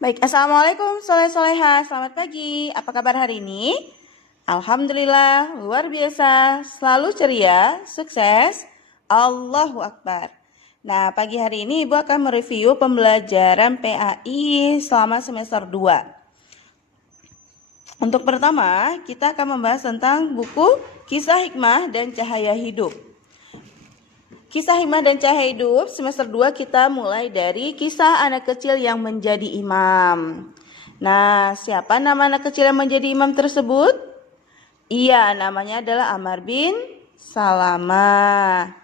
Baik, Assalamualaikum soleh-soleha, selamat pagi. Apa kabar hari ini? Alhamdulillah, luar biasa, selalu ceria, sukses, Allahu Akbar. Nah, pagi hari ini Ibu akan mereview pembelajaran PAI selama semester 2. Untuk pertama, kita akan membahas tentang buku Kisah Hikmah dan Cahaya Hidup. Kisah Hikmah dan Cahaya Hidup semester 2 kita mulai dari kisah anak kecil yang menjadi imam. Nah, siapa nama anak kecil yang menjadi imam tersebut? Iya, namanya adalah Amr bin Salamah.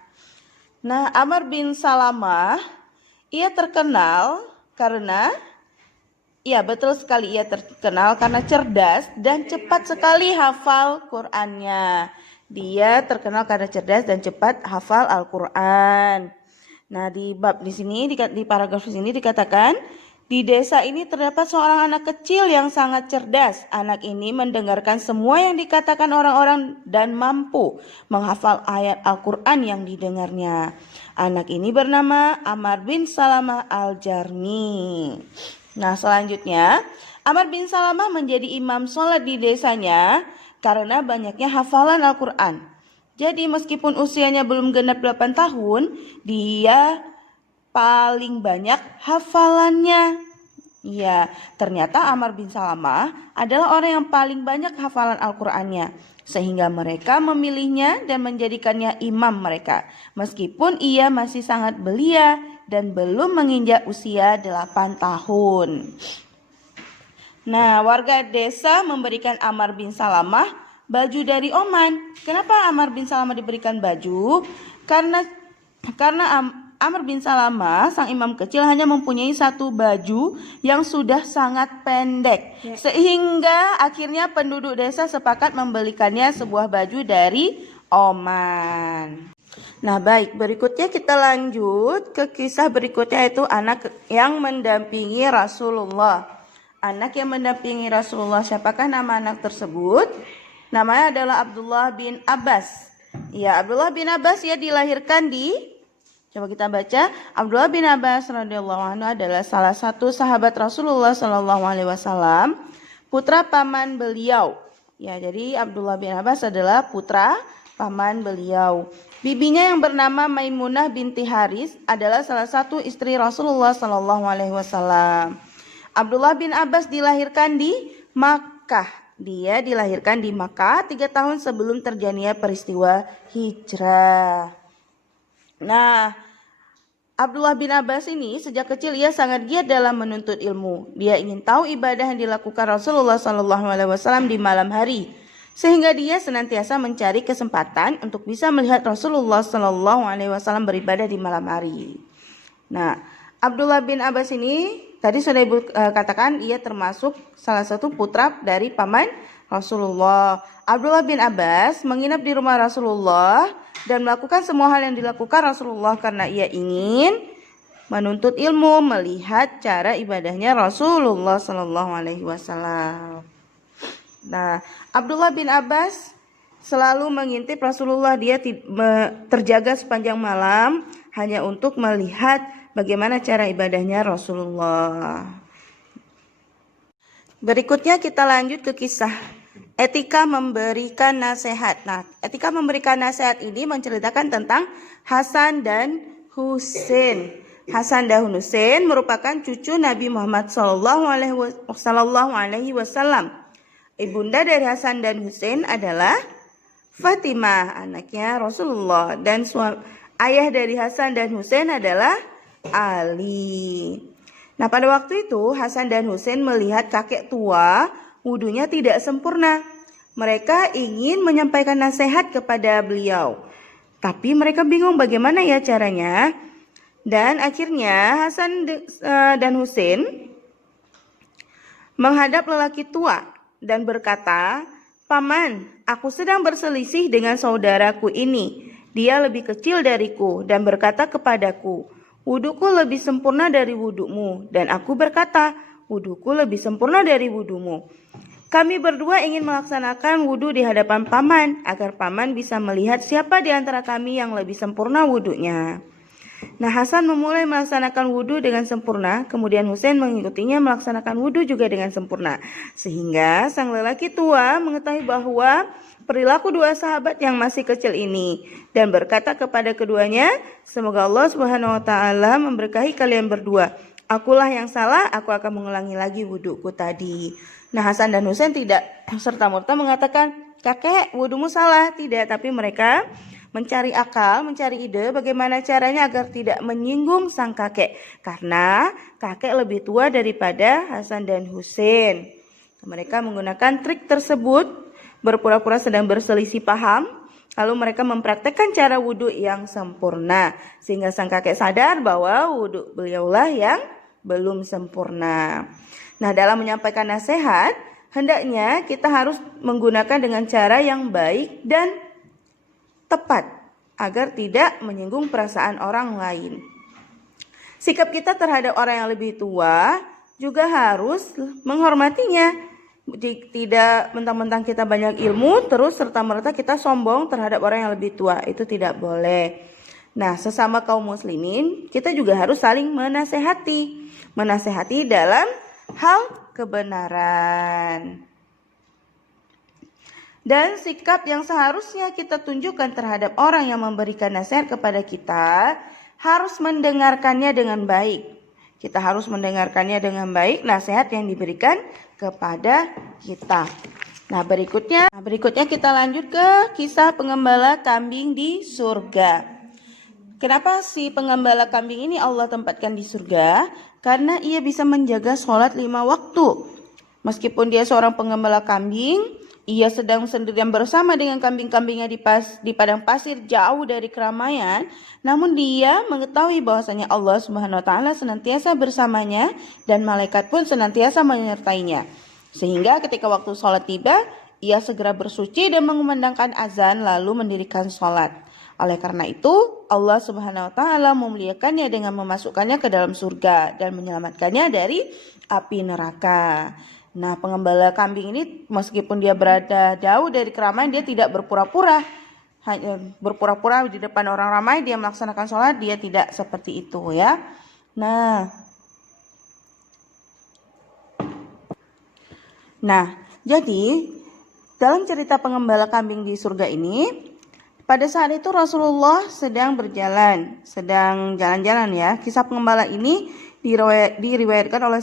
Nah, Amr bin Salamah, ia terkenal karena, iya betul sekali, ia terkenal karena cerdas dan cepat sekali hafal Qur'annya. Dia terkenal karena cerdas dan cepat hafal Al-Quran. Nah, di paragraf di sini dikatakan, di desa ini terdapat seorang anak kecil yang sangat cerdas. Anak ini mendengarkan semua yang dikatakan orang-orang dan mampu menghafal ayat Al-Quran yang didengarnya. Anak ini bernama Amr bin Salamah Al-Jarmi. Nah, selanjutnya, Amr bin Salamah menjadi imam sholat di desanya karena banyaknya hafalan Al-Quran. Jadi meskipun usianya belum genap 8 tahun, dia paling banyak hafalannya. Ya, ternyata Amr bin Salamah adalah orang yang paling banyak hafalan Al-Qurannya. Sehingga mereka memilihnya dan menjadikannya imam mereka. Meskipun ia masih sangat belia dan belum menginjak usia 8 tahun. Nah, warga desa memberikan Amr bin Salamah baju dari Oman. Kenapa Amr bin Salamah diberikan baju? Karena Amr bin Salamah, sang imam kecil, hanya mempunyai satu baju yang sudah sangat pendek. Sehingga akhirnya penduduk desa sepakat membelikannya sebuah baju dari Oman. Nah, baik, berikutnya kita lanjut ke kisah berikutnya, yaitu anak yang mendampingi Rasulullah. Anak yang mendampingi Rasulullah, siapakah nama anak tersebut? Namanya adalah Abdullah bin Abbas. Ya, Abdullah bin Abbas ia dilahirkan di, coba kita baca, Abdullah bin Abbas radhiyallahu anhu adalah salah satu sahabat Rasulullah sallallahu alaihi wasallam, putra paman beliau. Ya, jadi Abdullah bin Abbas adalah putra paman beliau. Bibinya yang bernama Maimunah binti Haris adalah salah satu istri Rasulullah sallallahu alaihi wasallam. Abdullah bin Abbas dilahirkan di Makkah. Dia dilahirkan di Makkah 3 tahun sebelum terjadinya peristiwa hijrah. Nah, Abdullah bin Abbas ini sejak kecil ia sangat giat dalam menuntut ilmu. Dia ingin tahu ibadah yang dilakukan Rasulullah SAW di malam hari, sehingga dia senantiasa mencari kesempatan untuk bisa melihat Rasulullah SAW beribadah di malam hari. Nah, Abdullah bin Abbas ini tadi sudah Ibu katakan ia termasuk salah satu putra dari paman Rasulullah. Abdullah bin Abbas menginap di rumah Rasulullah dan melakukan semua hal yang dilakukan Rasulullah karena ia ingin menuntut ilmu, melihat cara ibadahnya Rasulullah sallallahu alaihi wasallam. Nah, Abdullah bin Abbas selalu mengintip Rasulullah. Dia terjaga sepanjang malam hanya untuk melihat bagaimana cara ibadahnya Rasulullah. Berikutnya kita lanjut ke kisah etika memberikan nasihat. Nah, etika memberikan nasihat ini menceritakan tentang Hasan dan Husain. Hasan dan Husain merupakan cucu Nabi Muhammad sallallahu alaihi wasallam. Ibunda dari Hasan dan Husain adalah Fatimah, anaknya Rasulullah, dan ayah dari Hasan dan Husain adalah Ali. Nah, pada waktu itu Hasan dan Husain melihat kakek tua wudunya tidak sempurna. Mereka ingin menyampaikan nasihat kepada beliau, tapi mereka bingung bagaimana ya caranya. Dan akhirnya Hasan dan Husain menghadap lelaki tua dan berkata, "Paman, aku sedang berselisih dengan saudaraku ini. Dia lebih kecil dariku dan berkata kepadaku, wuduku lebih sempurna dari wudumu. Dan aku berkata, wuduku lebih sempurna dari wudumu. Kami berdua ingin melaksanakan wudu di hadapan paman, agar paman bisa melihat siapa di antara kami yang lebih sempurna wudunya." Nah, Hasan memulai melaksanakan wudhu dengan sempurna, kemudian Husain mengikutinya melaksanakan wudhu juga dengan sempurna. Sehingga sang lelaki tua mengetahui bahwa perilaku dua sahabat yang masih kecil ini dan berkata kepada keduanya, semoga Allah Subhanahu wa taala memberkahi kalian berdua. Akulah yang salah, aku akan mengulangi lagi wudhuku tadi. Nah, Hasan dan Husain tidak serta-merta mengatakan, kakek wudhumu salah. Tidak, tapi mereka mencari akal, mencari ide bagaimana caranya agar tidak menyinggung sang kakek. Karena kakek lebih tua daripada Hasan dan Husain. Mereka menggunakan trik tersebut, berpura-pura sedang berselisih paham. Lalu mereka mempraktekkan cara wudhu yang sempurna. Sehingga sang kakek sadar bahwa wudhu beliaulah yang belum sempurna. Nah, dalam menyampaikan nasihat, hendaknya kita harus menggunakan dengan cara yang baik dan tepat agar tidak menyinggung perasaan orang lain. Sikap kita terhadap orang yang lebih tua juga harus menghormatinya. Tidak mentang-mentang kita banyak ilmu terus serta-merta kita sombong terhadap orang yang lebih tua. Itu tidak boleh. Nah, sesama kaum muslimin kita juga harus saling menasehati. Menasehati dalam hal kebenaran. Dan sikap yang seharusnya kita tunjukkan terhadap orang yang memberikan nasihat kepada kita harus mendengarkannya dengan baik. Kita harus mendengarkannya dengan baik nasihat yang diberikan kepada kita. Nah, berikutnya kita lanjut ke kisah pengembala kambing di surga. Kenapa si pengembala kambing ini Allah tempatkan di surga? Karena ia bisa menjaga sholat 5 waktu. Meskipun dia seorang pengembala kambing, ia sedang sendirian bersama dengan kambing-kambingnya di padang pasir jauh dari keramaian, namun dia mengetahui bahwasanya Allah Subhanahu wa taala senantiasa bersamanya dan malaikat pun senantiasa menyertainya. Sehingga ketika waktu sholat tiba, ia segera bersuci dan mengumandangkan azan lalu mendirikan sholat. Oleh karena itu, Allah Subhanahu wa taala memuliakannya dengan memasukkannya ke dalam surga dan menyelamatkannya dari api neraka. Nah, pengembala kambing ini meskipun dia berada jauh dari keramaian, dia tidak berpura-pura. Hanya berpura-pura di depan orang ramai dia melaksanakan sholat, dia tidak seperti itu ya. Nah, jadi dalam cerita pengembala kambing di surga ini, pada saat itu Rasulullah sedang jalan-jalan ya. Kisah pengembala ini diriwayatkan oleh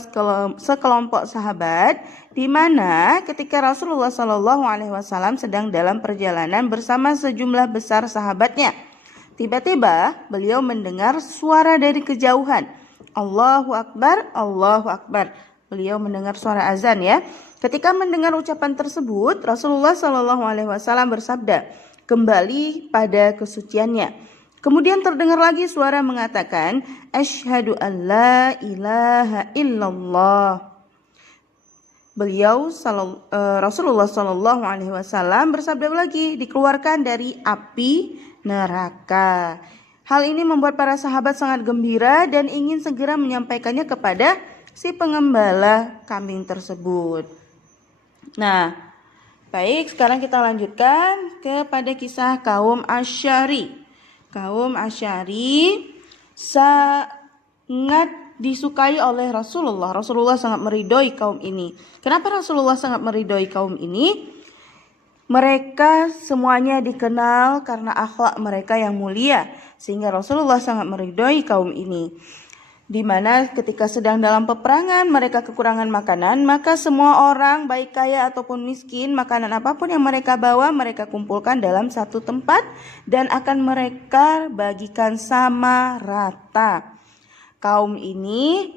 sekelompok sahabat, di mana ketika Rasulullah Shallallahu Alaihi Wasallam sedang dalam perjalanan bersama sejumlah besar sahabatnya, tiba-tiba beliau mendengar suara dari kejauhan, Allahu Akbar, Allahu Akbar. Beliau mendengar suara azan ya. Ketika mendengar ucapan tersebut, Rasulullah Shallallahu Alaihi Wasallam bersabda, kembali pada kesuciannya. Kemudian terdengar lagi suara mengatakan, Asyhadu an la ilaha illallah. Rasulullah Shallallahu Alaihi Wasallam bersabda lagi, dikeluarkan dari api neraka. Hal ini membuat para sahabat sangat gembira dan ingin segera menyampaikannya kepada si pengembala kambing tersebut. Nah, baik, sekarang kita lanjutkan kepada kisah kaum Asy'ari. Kaum Asy'ari sangat disukai oleh Rasulullah. Rasulullah sangat meridhoi kaum ini. Kenapa Rasulullah sangat meridhoi kaum ini? Mereka semuanya dikenal karena akhlak mereka yang mulia, sehingga Rasulullah sangat meridhoi kaum ini. Di mana ketika sedang dalam peperangan mereka kekurangan makanan, maka semua orang baik kaya ataupun miskin, makanan apapun yang mereka bawa mereka kumpulkan dalam satu tempat dan akan mereka bagikan sama rata. Kaum ini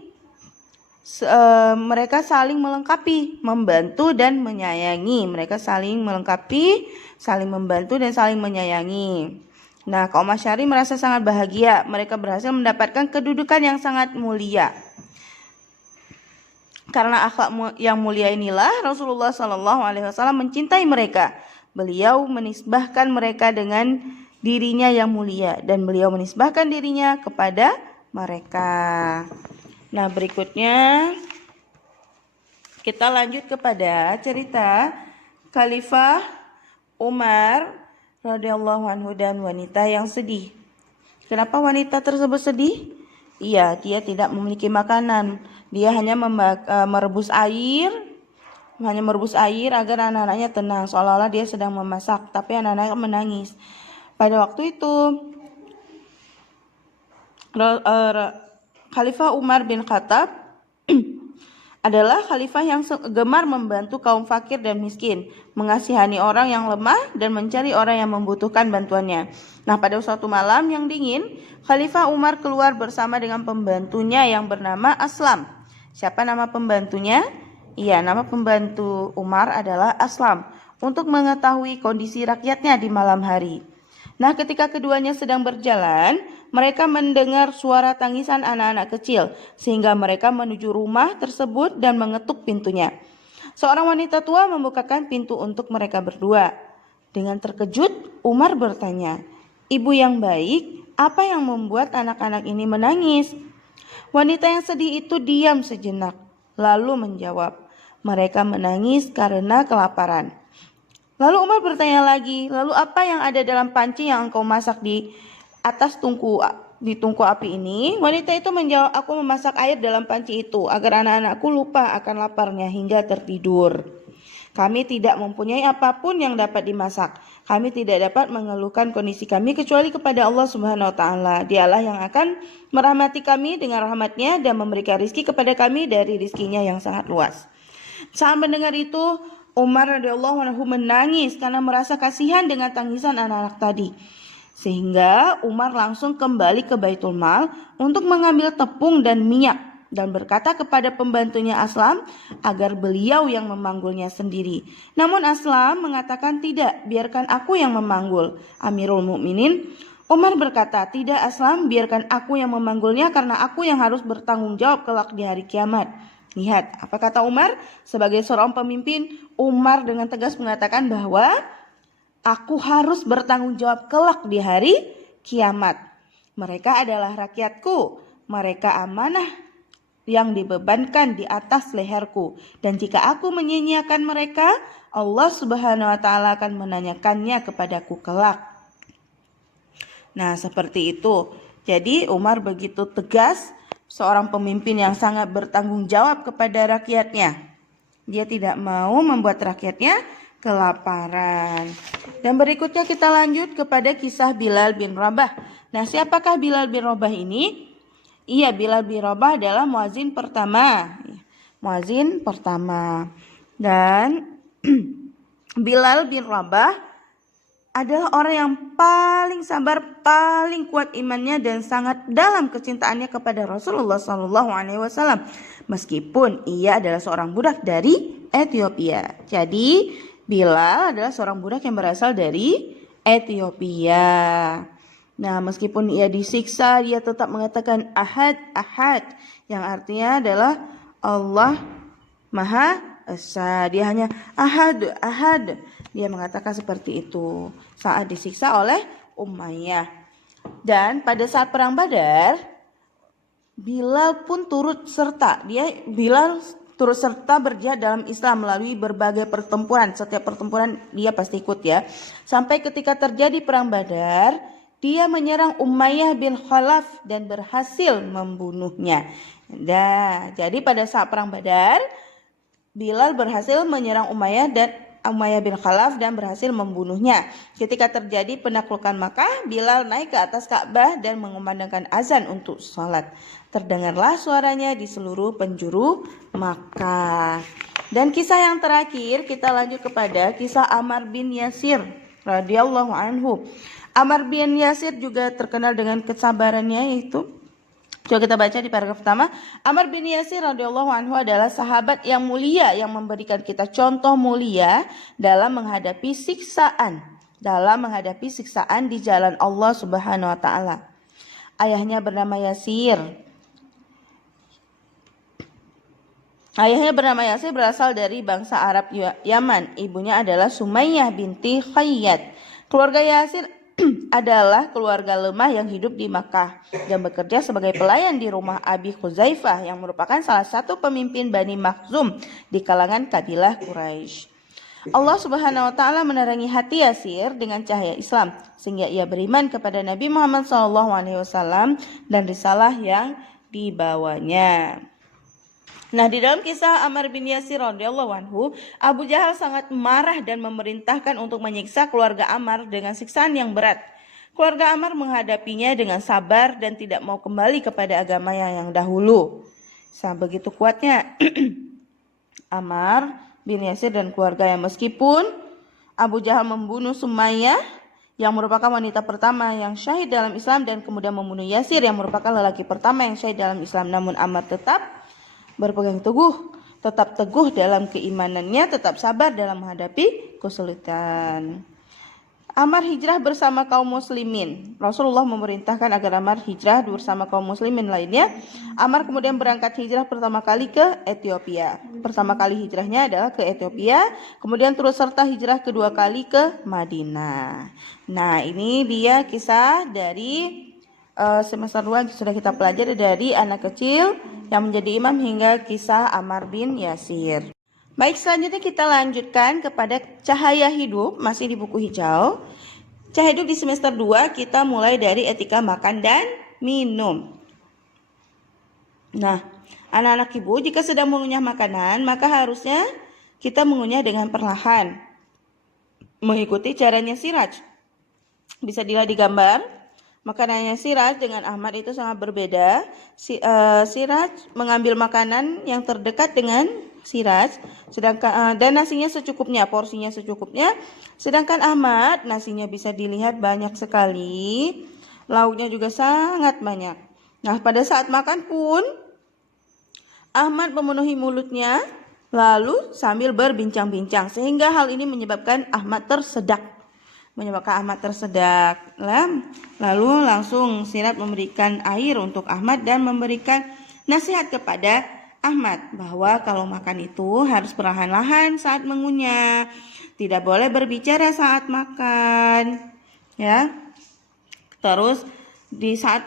mereka saling melengkapi, membantu dan menyayangi. Mereka saling melengkapi, saling membantu dan saling menyayangi. Nah, kaum Asy'ari merasa sangat bahagia. Mereka berhasil mendapatkan kedudukan yang sangat mulia. Karena akhlak yang mulia inilah Rasulullah Shallallahu Alaihi Wasallam mencintai mereka. Beliau menisbahkan mereka dengan dirinya yang mulia dan beliau menisbahkan dirinya kepada mereka. Nah, berikutnya kita lanjut kepada cerita Khalifah Umar radhiyallahu anhu dan wanita yang sedih. Kenapa wanita tersebut sedih? Iya, dia tidak memiliki makanan. Dia hanya merebus air agar anak-anaknya tenang, seolah-olah dia sedang memasak, tapi anak-anak menangis. Pada waktu itu, Khalifah Umar bin Khattab adalah khalifah yang gemar membantu kaum fakir dan miskin, mengasihani orang yang lemah dan mencari orang yang membutuhkan bantuannya. Nah, pada suatu malam yang dingin, Khalifah Umar keluar bersama dengan pembantunya yang bernama Aslam. Siapa nama pembantunya? Iya, nama pembantu Umar adalah Aslam, untuk mengetahui kondisi rakyatnya di malam hari. Nah, ketika keduanya sedang berjalan, mereka mendengar suara tangisan anak-anak kecil, sehingga mereka menuju rumah tersebut dan mengetuk pintunya. Seorang wanita tua membukakan pintu untuk mereka berdua. Dengan terkejut, Umar bertanya, "Ibu yang baik, apa yang membuat anak-anak ini menangis?" Wanita yang sedih itu diam sejenak, lalu menjawab, "Mereka menangis karena kelaparan." Lalu Umar bertanya lagi, "Lalu apa yang ada dalam panci yang engkau masak di atas tungku api ini?" Wanita itu menjawab, "Aku memasak air dalam panci itu agar anak-anakku lupa akan laparnya hingga tertidur. Kami tidak mempunyai apapun yang dapat dimasak. Kami tidak dapat mengeluhkan kondisi kami kecuali kepada Allah Subhanahu wa taala. Dialah yang akan merahmati kami dengan rahmat-Nya dan memberikan rizki kepada kami dari rizkinya yang sangat luas." Saat mendengar itu, Umar radhiyallahu anhu menangis karena merasa kasihan dengan tangisan anak-anak tadi. Sehingga Umar langsung kembali ke Baitul Mal untuk mengambil tepung dan minyak dan berkata kepada pembantunya Aslam agar beliau yang memanggulnya sendiri. Namun Aslam mengatakan, "Tidak, biarkan aku yang memanggul, Amirul Mukminin." Umar berkata, "Tidak Aslam, biarkan aku yang memanggulnya karena aku yang harus bertanggung jawab kelak di hari kiamat." Lihat, apa kata Umar? Sebagai seorang pemimpin, Umar dengan tegas mengatakan bahwa aku harus bertanggung jawab kelak di hari kiamat. Mereka adalah rakyatku, mereka amanah yang dibebankan di atas leherku. Dan jika aku menyia-nyiakan mereka, Allah Subhanahu wa taala akan menanyakannya kepadaku kelak. Nah, seperti itu. Jadi Umar begitu tegas, seorang pemimpin yang sangat bertanggung jawab kepada rakyatnya. Dia tidak mau membuat rakyatnya kelaparan. Dan berikutnya kita lanjut kepada kisah Bilal bin Rabah. Nah, siapakah Bilal bin Rabah ini? Iya, Bilal bin Rabah adalah muazin pertama. Dan Bilal bin Rabah adalah orang yang paling sabar, paling kuat imannya dan sangat dalam kecintaannya kepada Rasulullah SAW. Meskipun ia adalah seorang budak dari Ethiopia. Jadi Bilal adalah seorang budak yang berasal dari Ethiopia. Nah, meskipun ia disiksa, dia tetap mengatakan Ahad, Ahad, yang artinya adalah Allah Maha Esa. Dia hanya Ahad, Ahad. Dia mengatakan seperti itu saat disiksa oleh Umayyah. Dan pada saat perang Badar, Bilal pun turut serta. Bilal turut serta berjihad dalam Islam melalui berbagai pertempuran. Setiap pertempuran dia pasti ikut ya. Sampai ketika terjadi perang Badar, dia menyerang Umayyah bin Khalaf dan berhasil membunuhnya. Nah, jadi pada saat perang Badar, Bilal berhasil menyerang Umayyah bin Khalaf dan berhasil membunuhnya. Ketika terjadi penaklukan Makkah, Bilal naik ke atas Ka'bah dan mengumandangkan azan untuk sholat. Terdengarlah suaranya di seluruh penjuru Makkah. Dan kisah yang terakhir kita lanjut kepada kisah Ammar bin Yasir radhiyallahu anhu. Ammar bin Yasir juga terkenal dengan kesabarannya, yaitu coba kita baca di paragraf pertama. Ammar bin Yasir radhiyallahu anhu adalah sahabat yang mulia yang memberikan kita contoh mulia dalam menghadapi siksaan di jalan Allah Subhanahu wa taala. Ayahnya bernama Yasir. Berasal dari bangsa Arab Yaman. Ibunya adalah Sumayyah binti Khayyat. Keluarga Yasir adalah keluarga lemah yang hidup di Makkah dan bekerja sebagai pelayan di rumah Abi Khuzaifah yang merupakan salah satu pemimpin Bani Makhzum di kalangan kabilah Quraisy. Allah Subhanahu wa taala menerangi hati Yasir dengan cahaya Islam sehingga ia beriman kepada Nabi Muhammad SAW dan risalah yang dibawanya. Nah, di dalam kisah Ammar bin Yasir radhiyallahu anhu, Abu Jahal sangat marah dan memerintahkan untuk menyiksa keluarga Ammar dengan siksaan yang berat. Keluarga Ammar menghadapinya dengan sabar dan tidak mau kembali kepada agama yang dahulu. Begitu kuatnya Ammar bin Yasir dan keluarga yang meskipun Abu Jahal membunuh Sumayyah yang merupakan wanita pertama yang syahid dalam Islam dan kemudian membunuh Yasir yang merupakan lelaki pertama yang syahid dalam Islam, namun Ammar tetap berpegang teguh, tetap teguh dalam keimanannya, tetap sabar dalam menghadapi kesulitan. Ammar hijrah bersama kaum muslimin. Rasulullah memerintahkan agar Ammar hijrah bersama kaum muslimin lainnya. Ammar kemudian berangkat hijrah pertama kali ke Ethiopia. Pertama kali hijrahnya adalah ke Ethiopia, kemudian turut serta hijrah kedua kali ke Madinah. Nah, ini dia kisah dari semester 2 sudah kita pelajari dari anak kecil yang menjadi imam hingga kisah Ammar bin Yasir. Baik, selanjutnya kita lanjutkan kepada cahaya hidup, masih di buku hijau. Cahaya hidup di semester 2 kita mulai dari etika makan dan minum. Nah, anak-anak ibu jika sedang mengunyah makanan, maka harusnya kita mengunyah dengan perlahan, mengikuti caranya Siraj. Bisa dilihat di gambar. Makanannya Siraj dengan Ahmad itu sangat berbeda. Siraj mengambil makanan yang terdekat dengan Siraj, sedangkan dan nasinya secukupnya, porsinya secukupnya. Sedangkan Ahmad nasinya bisa dilihat banyak sekali, lauknya juga sangat banyak. Nah, pada saat makan pun Ahmad memenuhi mulutnya lalu sambil berbincang-bincang sehingga hal ini menyebabkan Ahmad tersedak. Lalu langsung Siraj memberikan air untuk Ahmad dan memberikan nasihat kepada Ahmad bahwa kalau makan itu harus perlahan-lahan saat mengunyah, tidak boleh berbicara saat makan, ya. Terus di saat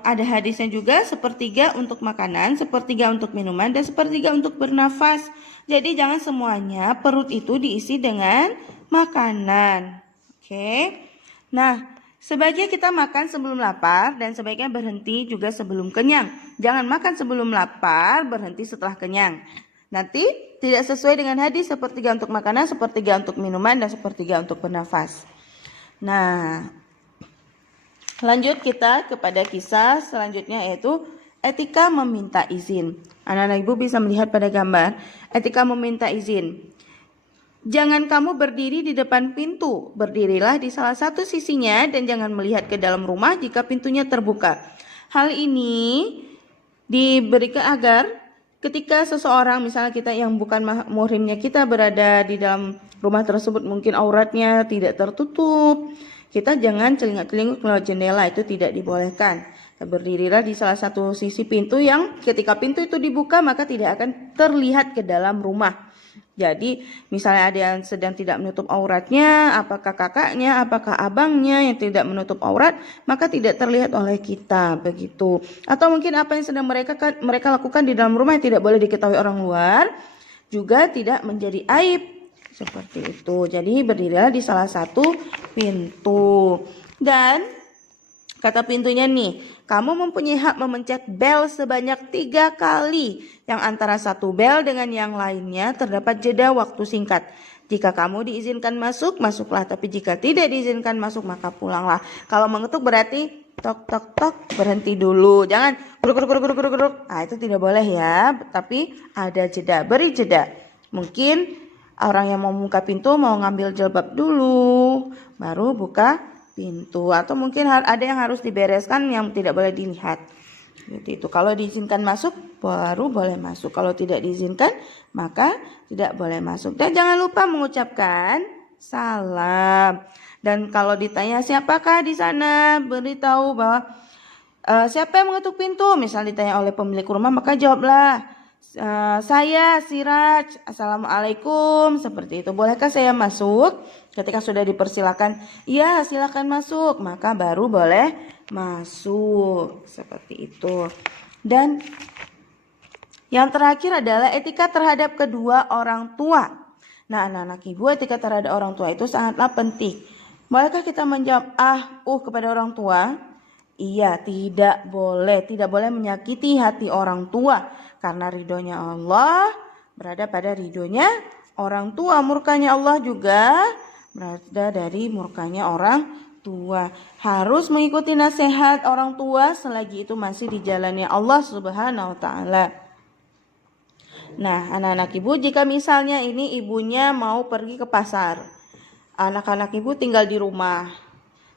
ada hadisnya juga, sepertiga untuk makanan, sepertiga untuk minuman, dan sepertiga untuk bernafas. Jadi jangan semuanya perut itu diisi dengan makanan. Oke. Nah, sebaiknya kita makan sebelum lapar dan sebaiknya berhenti juga sebelum kenyang. Jangan makan sebelum lapar, berhenti setelah kenyang. Nanti tidak sesuai dengan hadis, sepertiga untuk makanan, sepertiga untuk minuman, dan sepertiga untuk bernafas. Nah, lanjut kita kepada kisah selanjutnya yaitu etika meminta izin. Anak-anak ibu bisa melihat pada gambar etika meminta izin. Jangan kamu berdiri di depan pintu, berdirilah di salah satu sisinya dan jangan melihat ke dalam rumah jika pintunya terbuka. Hal ini diberikan agar ketika seseorang, misalnya kita yang bukan muhrimnya, kita berada di dalam rumah tersebut, mungkin auratnya tidak tertutup, kita jangan celingak-celinguk lewat jendela, itu tidak dibolehkan. Berdirilah di salah satu sisi pintu yang ketika pintu itu dibuka maka tidak akan terlihat ke dalam rumah. Jadi misalnya ada yang sedang tidak menutup auratnya, apakah kakaknya, apakah abangnya yang tidak menutup aurat, maka tidak terlihat oleh kita, begitu. Atau mungkin apa yang sedang mereka lakukan di dalam rumah yang tidak boleh diketahui orang luar, juga tidak menjadi aib, seperti itu. Jadi berdirilah di salah satu pintu. Dan kata pintunya nih, kamu mempunyai hak memencet bel sebanyak 3 kali. Yang antara satu bel dengan yang lainnya terdapat jeda waktu singkat. Jika kamu diizinkan masuk, masuklah. Tapi jika tidak diizinkan masuk, maka pulanglah. Kalau mengetuk berarti tok tok tok, berhenti dulu. Jangan geruk. Nah, itu tidak boleh ya. Tapi ada jeda, beri jeda. Mungkin orang yang mau buka pintu mau ngambil jilbab dulu, baru buka pintu, atau mungkin ada yang harus dibereskan yang tidak boleh dilihat. Jadi itu kalau diizinkan masuk baru boleh masuk, kalau tidak diizinkan maka tidak boleh masuk. Dan jangan lupa mengucapkan salam. Dan kalau ditanya siapakah di sana, beritahu bahwa siapa yang mengetuk pintu. Misal ditanya oleh pemilik rumah, maka jawablah saya Siraj, assalamualaikum, seperti itu. Bolehkah saya masuk? Ketika sudah dipersilakan, iya silakan masuk, maka baru boleh masuk, seperti itu. Dan yang terakhir adalah etika terhadap kedua orang tua. Nah, anak-anak ibu, etika terhadap orang tua itu sangatlah penting. Bolehkah kita menjawab kepada orang tua? Iya, tidak boleh menyakiti hati orang tua, karena ridhonya Allah berada pada ridhonya orang tua, murkanya Allah juga berada dari murkanya orang tua. Harus mengikuti nasihat orang tua selagi itu masih di jalannya Allah Subhanahu wa taala. Nah, anak-anak ibu, jika misalnya ini ibunya mau pergi ke pasar, anak-anak ibu tinggal di rumah,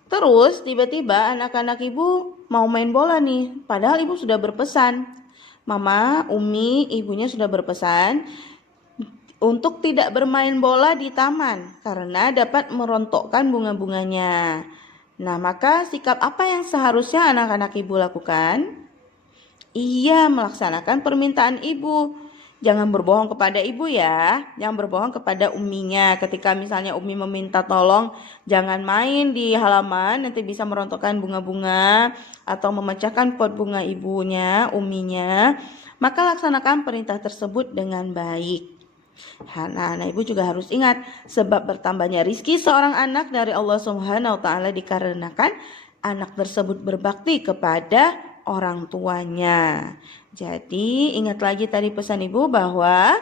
terus tiba-tiba anak-anak ibu mau main bola nih, padahal ibu sudah berpesan, Mama, Umi, ibunya sudah berpesan untuk tidak bermain bola di taman karena dapat merontokkan bunga-bunganya. Nah, maka sikap apa yang seharusnya anak-anak ibu lakukan? Iya, melaksanakan permintaan ibu. Jangan berbohong kepada ibu ya, jangan berbohong kepada uminya. Ketika misalnya umi meminta tolong, jangan main di halaman, nanti bisa merontokkan bunga-bunga atau memecahkan pot bunga ibunya, uminya. Maka laksanakan perintah tersebut dengan baik. Nah, ibu juga harus ingat, sebab bertambahnya rizki seorang anak dari Allah Subhanahu wa taala dikarenakan anak tersebut berbakti kepada orang tuanya. Jadi ingat lagi tadi pesan ibu bahwa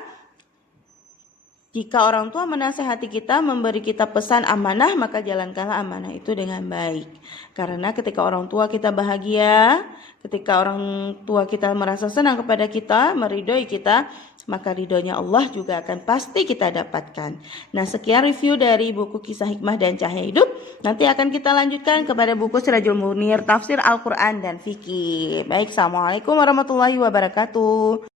jika orang tua menasehati kita, memberi kita pesan amanah, maka jalankanlah amanah itu dengan baik. Karena ketika orang tua kita bahagia, ketika orang tua kita merasa senang kepada kita, meridhoi kita, maka ridhonya Allah juga akan pasti kita dapatkan. Nah, sekian review dari buku Kisah Hikmah dan Cahaya Hidup. Nanti akan kita lanjutkan kepada buku Sirajul Munir, Tafsir Al-Quran dan Fikih. Baik, Assalamualaikum warahmatullahi wabarakatuh.